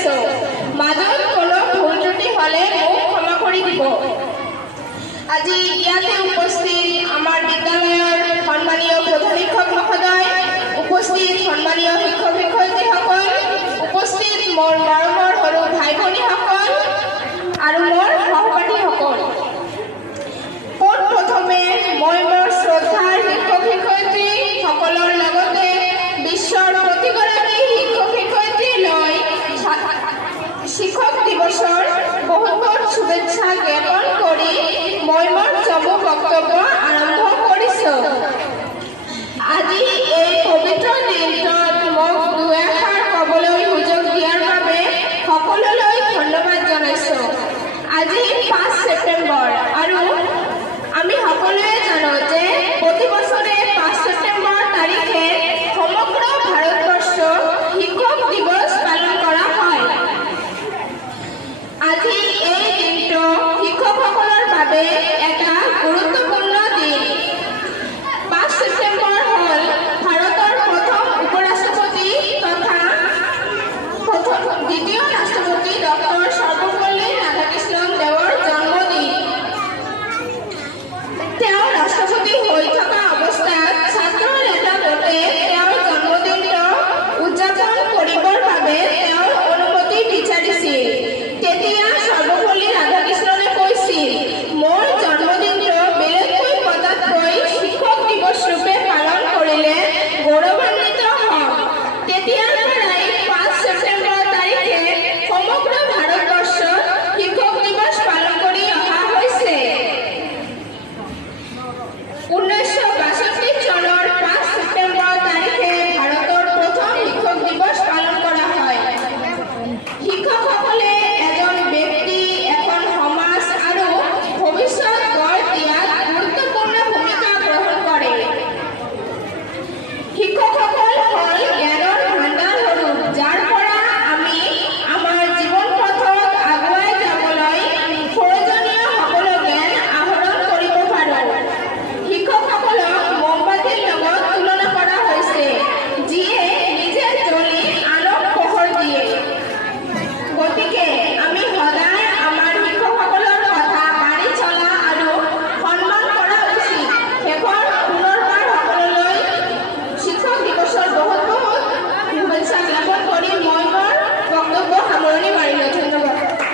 লৈছো। মাজত কোনো ভুল ত্ৰুটি হ'লে মোক ক্ষমা কৰি দিব। আজি ইয়াতে উপস্থিত আমাৰ বিদ্যালয়ৰ সন্মানীয় প্ৰধান শিক্ষক মহোদয়, উপস্থিত সন্মানীয় শিক্ষক শিক্ষয়িত্ৰীসকল, উপস্থিত মোৰ মৰমৰ সৰু ভাই ভনীসকল আৰু মোৰ সহপাঠীসকল, পোনপ্ৰথমে মই মোৰ শ্ৰদ্ধাৰ শিক্ষক শিক্ষয়িত্ৰীসকলৰ লগতে বিশ্বৰ প্ৰতিগৰাকী শিক্ষক শিক্ষয়িত্ৰীলৈ শিক্ষক দিৱসৰ বহুত বহুত শুভেচ্ছা জ্ঞাপন কৰি মই মোৰ চমু বক্তব্য আৰম্ভ কৰিছোঁ। আজি এই পবিত্ৰ দিনটোত মোক দুই এষাৰ ক'বলৈ সুযোগ দিয়াৰ বাবে সকলোলৈ ধন্যবাদ জনাইছোঁ। আজি 5 ছেপ্টেম্বৰ আৰু আমি সকলোৱে জানো যে প্ৰতি বছৰে 5 ছেপ্টেম্বৰ তাৰিখে সমগ্ৰ ভাৰতবৰ্ষ শিক্ষক দিৱস পালন কৰা হয়। আজি এই দিনটো শিক্ষকসকলৰ বাবে